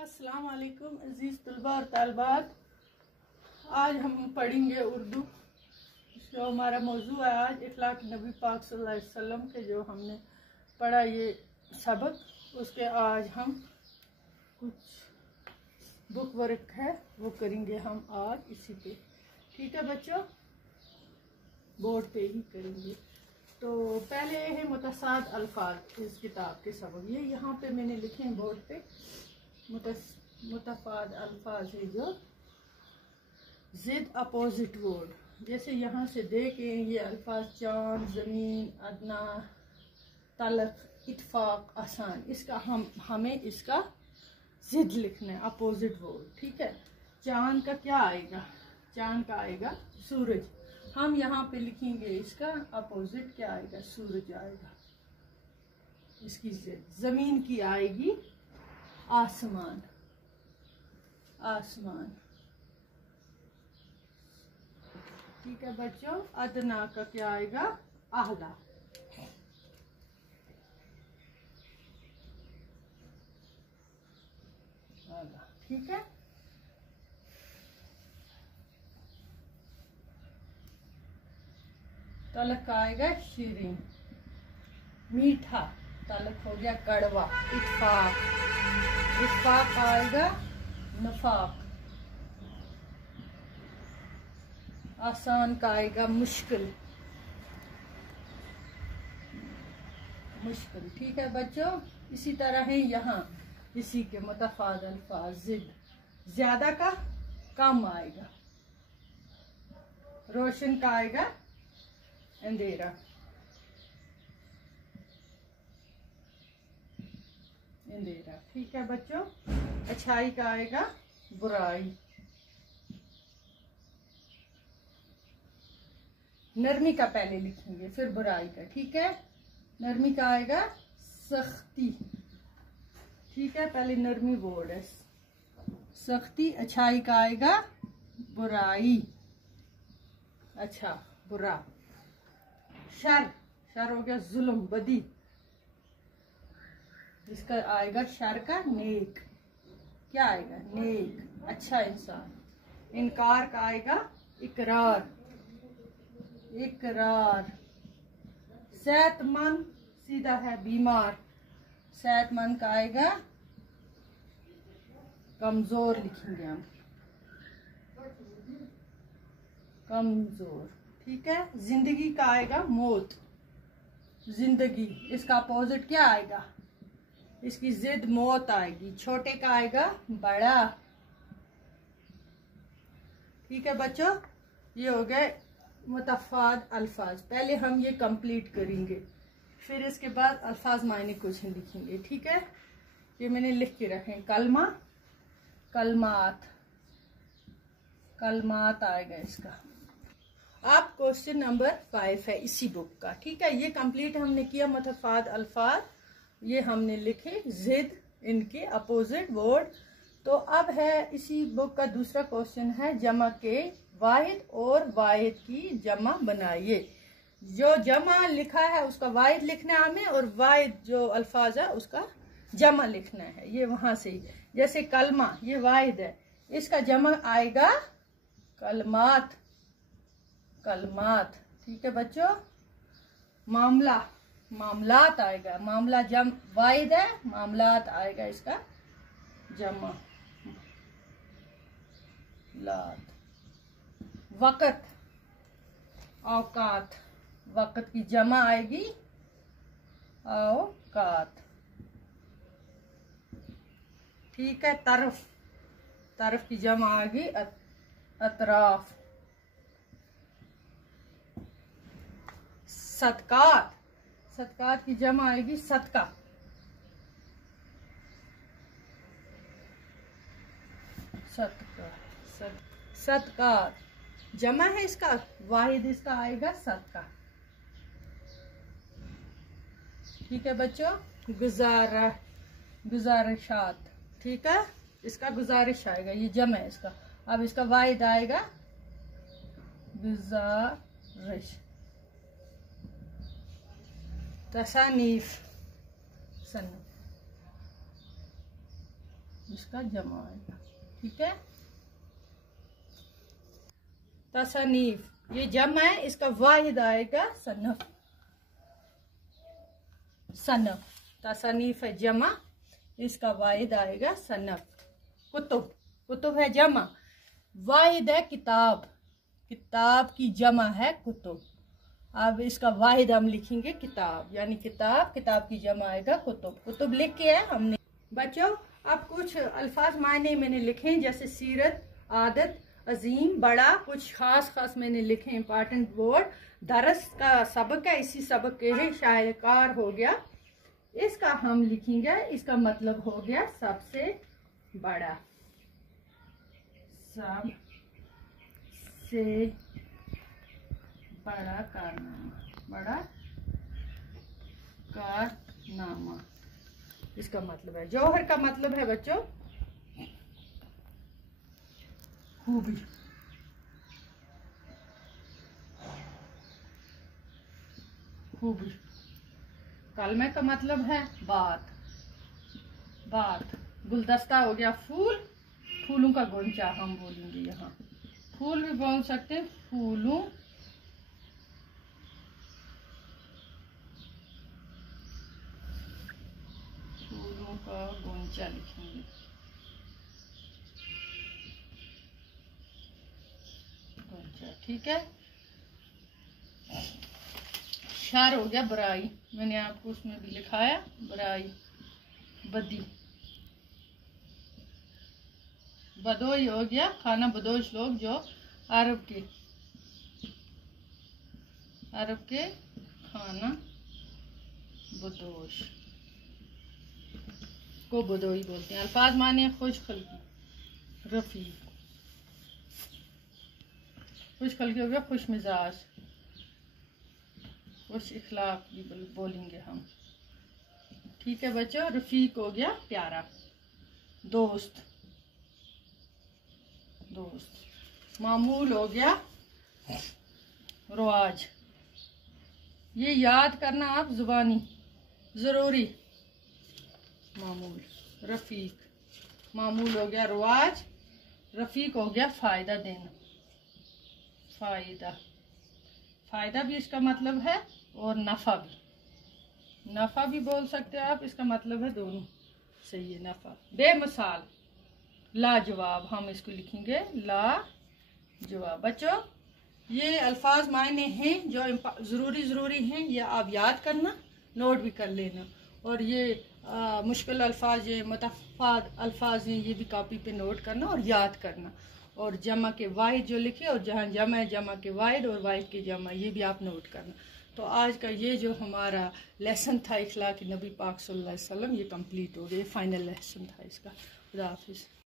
अस्सलाम वालेकुम अजीज़ तलबा और तालबात। आज हम पढ़ेंगे उर्दू। जो हमारा मौजू है आज इखलाक नबी पाक सल्लल्लाहु अलैहि वसल्लम के जो हमने पढ़ा ये सबक, उसके आज हम कुछ बुक वर्क है वो करेंगे हम आज इसी पे। ठीक है बच्चों, बोर्ड पे ही करेंगे। तो पहले है मुतसाद अल्फाज इस किताब के सबक। ये यहाँ पे मैंने लिखे हैं बोर्ड पे। मुतफाद अल्फाज है जो जिद अपोजिट वर्ड, जैसे यहाँ से देखें ये अल्फाज चांद, ज़मीन, अदना, तलख, इत्फाक, आसान, इसका हमें इसका जिद लिखना है, अपोजिट वर्ड। ठीक है, चांद का क्या आएगा? चांद का आएगा सूरज। हम यहाँ पे लिखेंगे इसका अपोजिट क्या आएगा? सूरज आएगा इसकी जिद। ज़मीन की आएगी आसमान, आसमान। ठीक है बच्चों, अदना का क्या आएगा? आला। आला, ठीक है। तलक का आएगा शीरीन, मीठा। तलक हो गया कड़वा। इत्फाक, इत्फाक आएगा नफाक। आसान का आएगा मुश्किल, मुश्किल। ठीक है बच्चों, इसी तरह है यहाँ इसी के मुतफाद अल्फाज। जिद, ज्यादा का कम आएगा। रोशन का आएगा अंधेरा, अंधेरा। ठीक है बच्चों, अच्छाई का आएगा बुराई। नरमी का पहले लिखेंगे फिर बुराई का। ठीक है, नरमी का आएगा सख्ती। ठीक है, पहले नरमी वर्ड है सख्ती। अच्छाई का आएगा बुराई, अच्छा बुरा। शर, शर हो गया जुल्म, बदी। इसका आएगा शर का नेक। क्या आएगा? नेक, अच्छा इंसान। इनकार का आएगा इकरार, इकरार। सेहतमंद सीधा है बीमार। सेहतमंद का आएगा कमजोर, लिखेंगे हम कमजोर। ठीक है, जिंदगी का आएगा मौत, जिंदगी। इसका अपोजिट क्या आएगा? इसकी जिद मौत आएगी। छोटे का आएगा बड़ा। ठीक है बच्चों, ये हो गए मुतफाद अल्फाज। पहले हम ये कंप्लीट करेंगे, फिर इसके बाद अल्फाज मायने क्वेश्चन लिखेंगे। ठीक है, ये मैंने लिख के रखे। कलमा, कलमात, कलमात आएगा इसका। अब क्वेश्चन नंबर 5 है इसी बुक का। ठीक है, ये कंप्लीट हमने किया। मुतफाद अल्फाज ये हमने लिखे, जिद, इनके अपोजिट वर्ड। तो अब है इसी बुक का दूसरा क्वेश्चन है जमा के वाहिद और वाहिद की जमा बनाइए। जो जमा लिखा है उसका वाहिद लिखना है हमें, और वाहिद जो अल्फाज है उसका जमा लिखना है। ये वहां से जैसे कलमा ये वाहिद है, इसका जमा आएगा कलमात, कलमात। ठीक है बच्चों, मामला, मामलात आएगा। मामला जम वाहिद है, मामलात आएगा इसका जमा लात। वक़्त, औकात, वक़्त की जमा आएगी औकात। ठीक है, तरफ, तरफ की जमा आएगी अतराफ। सदकात, सदकात की जमा आएगी सदका। सदका, सदकात जमा है इसका, वाहिद इसका आएगा सदका। ठीक है बच्चों, गुजारा, गुजारिशात। ठीक है, इसका गुजारिश आएगा, ये जमा है इसका। अब इसका वाहिद आएगा गुजारिश। तसानीफ, सन्नत। इसका जमा आएगा। ठीक है। तसनीफ, ये जमा है, इसका वाहिद आएगा सनफ। सनफ, तसनीफ है जमा, इसका वाहिद आएगा सनफ। कुतुब, कुतुब है जमा, वाहिद है किताब, किताब की जमा है कुतुब। अब इसका वाहिद हम लिखेंगे किताब, यानी किताब, किताब की जमा आएगा कुतुब। कुतुब लिख के है हमने। बच्चों अब कुछ अल्फाज मायने मैंने लिखे, जैसे सीरत, आदत, अजीम, बड़ा, कुछ खास खास मैंने लिखे इंपॉर्टेंट वर्ड। दरस का सबक है, इसी सबक के है। शायरकार हो गया, इसका हम लिखेंगे, इसका मतलब हो गया सबसे बड़ा, सबसे बड़ा कारनामा, बड़ा कारनामा इसका मतलब है। जौहर का मतलब है बच्चों खूबी, खूबी। कलमे का मतलब है बात, बात। गुलदस्ता हो गया फूल, फूलों का गुंचा हम बोलेंगे यहाँ। फूल भी बोल सकते हैं, फूलों का गुंचा लिखेंगे। गुंचा, ठीक है। शार हो गया बुराई, मैंने आपको उसमें भी लिखाया बुराई, बदी। बदोई हो गया खाना बदोश लोग जो अरब के खाना बदोश को बदोई बोलते हैं। अल्फाज माने खुश खल्की, रफीक। खुश खल्की हो गया खुश मिजाज, खुश इखलाक भी बोलेंगे हम। ठीक है बच्चों। रफीक हो गया प्यारा, दोस्त, दोस्त। मामूल हो गया रवाज, ये याद करना आप जुबानी, जरूरी। मामूल, रफीक, मामूल हो गया रवाज, रफीक हो गया फायदा देना, फायदा। फायदा भी इसका मतलब है और नफा भी, नफा भी बोल सकते हैं आप, इसका मतलब है दोनों सही है। नफा। बेमिसाल, लाजवाब, हम इसको लिखेंगे लाजवाब। बच्चों ये अल्फाज मायने हैं जो ज़रूरी हैं, ये आप याद करना, नोट भी कर लेना। और ये मुश्किल अल्फाज, ये मुतफ़ाद अल्फाज हैं, ये भी कॉपी पे नोट करना और याद करना। और जमा के वाहिद जो लिखे, और जहाँ जमा है जमा के वाहिद और वाहिद के जमा, ये भी आप नोट करना। तो आज का ये जो हमारा लेसन था इखलाक नबी पाक सल्लल्लाहु अलैहि वसल्लम, ये कंप्लीट हो गया, फाइनल लेसन था इसका। खुदा हाफिज़।